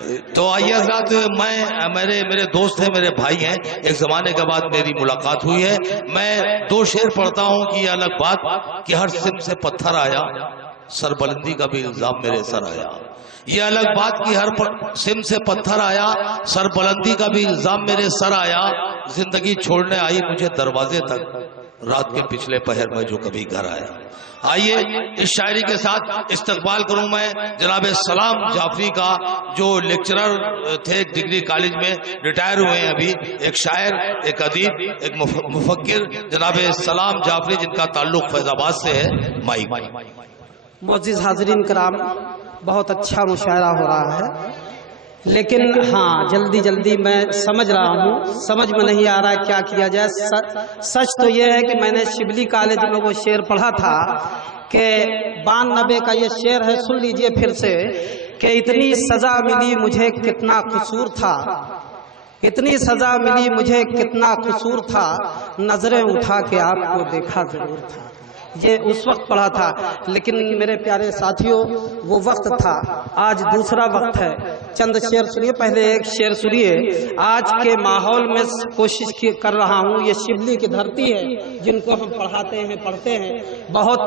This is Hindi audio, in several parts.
तो आइए हज़रात, मेरे दोस्त हैं, मेरे भाई हैं, एक जमाने के बाद मेरी मुलाकात हुई है। मैं दो शेर पढ़ता हूँ कि यह अलग बात कि हर सिम से पत्थर आया, सरबलंदी का भी इल्जाम मेरे सर आया। ये अलग बात कि हर सिम से पत्थर आया, सरबलंदी का भी इल्जाम मेरे सर आया। जिंदगी छोड़ने आई मुझे दरवाजे तक, रात के पिछले पहर में जो कभी घर आया। आइए इस शायरी के साथ इस्तकबाल करूं मैं जनाब सलाम जाफरी का, जो लेक्चरर थे डिग्री कॉलेज में, रिटायर हुए हैं अभी। एक शायर, एक अदीब, एक मुफक्किर जनाब सलाम जाफरी, जिनका ताल्लुक फैजाबाद से है। माइक। मुअज़्ज़िज़ हाज़रीन कराम, बहुत अच्छा मुशायरा हो रहा है, लेकिन हाँ जल्दी मैं समझ रहा हूँ, समझ में नहीं आ रहा क्या किया जाए। सच तो ये है कि मैंने शिबली कॉलेज में वो शेर पढ़ा था कि 92 का ये शेर है, सुन लीजिए फिर से कि इतनी सज़ा मिली मुझे कितना कसूर था, इतनी सज़ा मिली मुझे कितना कसूर था, नज़रें उठा के आपको देखा जरूर था। ये उस वक्त पढ़ा था, लेकिन मेरे प्यारे साथियों वो वक्त था, आज दूसरा वक्त है। चंद शेर सुनिए, पहले एक शेर सुनिए। आज के माहौल में कोशिश कर रहा हूँ, ये शिबली की धरती है, जिनको हम पढ़ाते हैं पढ़ते हैं, बहुत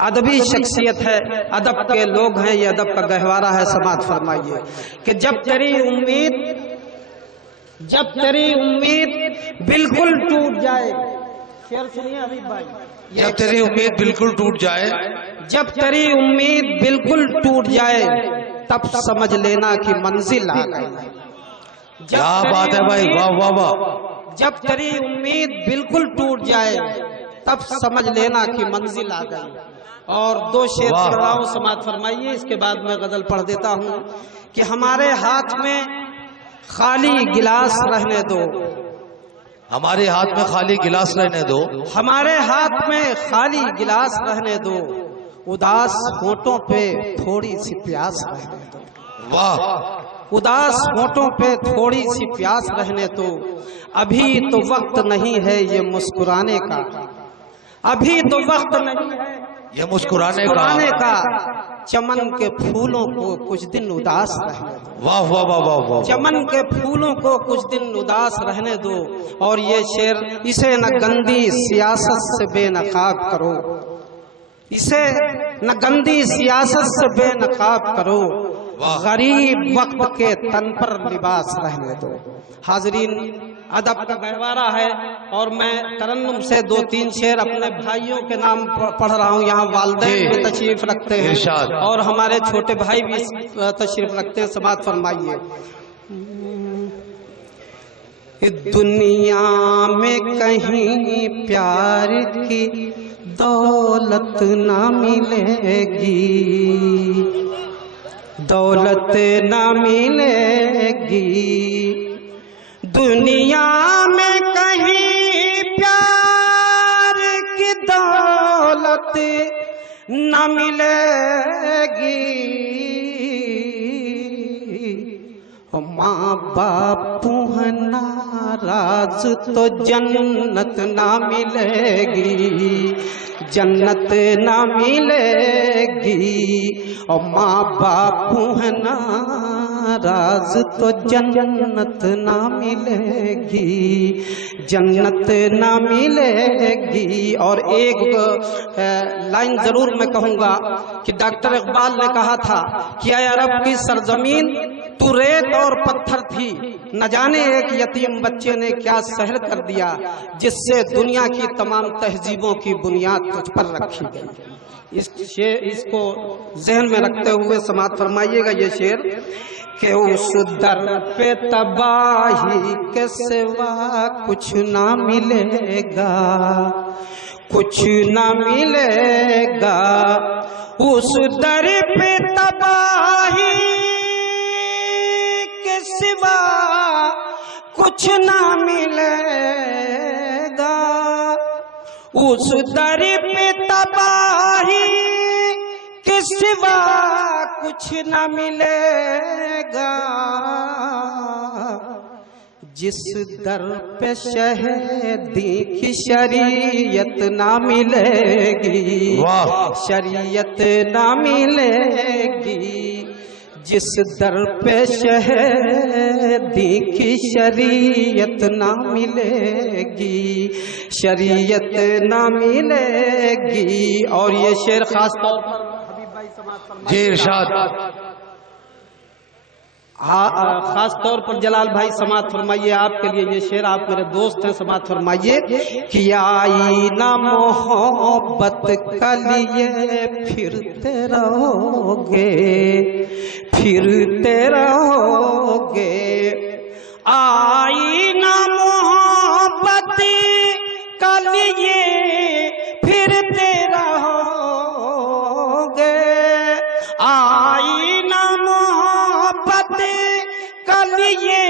अदबी शख्सियत है, अदब के लोग हैं, ये अदब का गहवारा है। समाअत फरमाइए कि जब तेरी उम्मीद बिल्कुल टूट जाए, शेर सुनिए अभी भाई, जब तेरी उम्मीद बिल्कुल टूट जाए, जब तेरी उम्मीद बिल्कुल टूट जाए, तब समझ लेना कि मंजिल आ गई। क्या बात है भाई, वाह वाह वाह। जब तेरी उम्मीद बिल्कुल टूट जाए, तब समझ लेना कि मंजिल आ गई। और दो शेर पढ़ रहा हूँ, समाअत फरमाइए, इसके बाद मैं गजल पढ़ देता हूँ कि हमारे हाथ में खाली गिलास रहने दो, हमारे हाथ में खाली गिलास रहने दो, हमारे हाथ में खाली गिलास रहने दो, उदास होठों पे थोड़ी सी प्यास रहने दो। वाह। उदास होठों पे थोड़ी सी प्यास रहने दो, अभी तो वक्त नहीं है ये मुस्कुराने का, अभी तो वक्त नहीं है ये मुस्कुराने का, चमन के फूलों को कुछ दिन उदास रहने दो। वाह वाह वाह वाह वाह। चमन के फूलों को कुछ दिन उदास रहने दो। और ये शेर, इसे न गंदी सियासत से बेनकाब करो, इसे न गंदी सियासत से बेनकाब करो, गरीब वक्त के तन पर लिबास रहने दो। हाजरीन, अदब का गहवारा है, और मैं तरन्नुम से 2-3 शेर अपने भाइयों के नाम पढ़ रहा हूँ। यहाँ वालिदैन भी तशरीफ रखते हैं और हमारे छोटे भाई भी तशरीफ रखते हैं। समाअत फरमाइए। दुनिया में कहीं प्यार की दौलत ना मिलेगी, दौलत ना मिलेगी, दुनिया में कहीं प्यार की दौलत न मिलेगी, माँ बाप है नाराज तो जन्नत ना मिलेगी, जन्नत ना मिलेगी, और माँ बाप है नाराज तो जन्नत ना मिलेगी, जन्नत ना मिलेगी। और एक लाइन जरूर मैं कहूँगा कि डॉक्टर इकबाल ने कहा था कि ऐ अरब की सरजमीन तू रेत और पत्थर थी, न जाने एक यतीम बच्चे ने क्या सहर कर दिया, जिससे दुनिया की तमाम तहजीबों की बुनियाद तुझ पर रखी गई। इसको जहन में रखते हुए समाअत फरमाइएगा ये शेर कि उस दर पे तबाही के सिवा कुछ ना मिलेगा, कुछ ना मिलेगा, उस दर पे तबाही के सिवा कुछ ना मिलेगा, उस दर पे तबाही के सिवा कुछ ना मिलेगा, जिस दर पे शहीदी की शरीयत ना मिलेगी, शरीयत ना मिलेगी, जिस दर पे शहीदी की शरीयत ना मिलेगी, शरीयत ना मिलेगी। और ये शेर खास तौर पर हबीब भाई समाज फरमाइए। जी इरशाद। खास तौर पर जलाल भाई समात फरमाइए, आपके लिए ये शेर, आप मेरे दोस्त हैं, समात फरमाइए कि आई ना मोहब्बत का लिए फिरते रहोगे, फिरते रहोगे। आई ना मोहब्बत का लिए फिरते रहोगे, आई ना मोहब्बत का लिए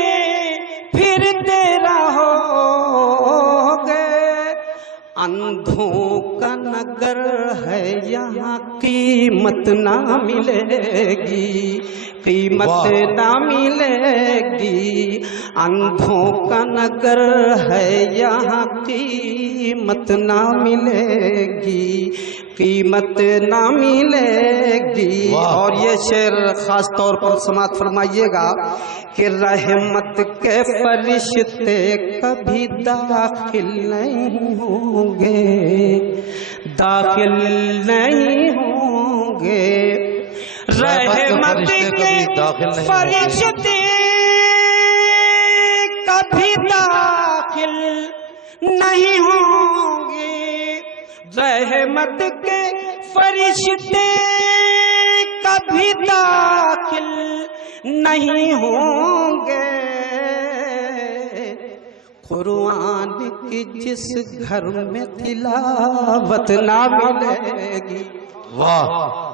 फिरते रहोगे। अंधों का नगर है यहाँ कीमत ना मिलेगी, कीमत ना मिलेगी। अंधों का नगर है यहाँ कीमत ना मिलेगी, कीमत ना मिलेगी। और ये शेर खास तौर पर समात फरमाइएगा कि रहमत के फरिश्ते कभी दाखिल नहीं होंगे, दाखिल नहीं होंगे। रहमत के फरिश्ते कभी दाखिल नहीं होंगे, रहमत के फरिश्ते कभी दाखिल नहीं होंगे। कुरान की जिस घर में तिलावत ना मिलेगी, वाह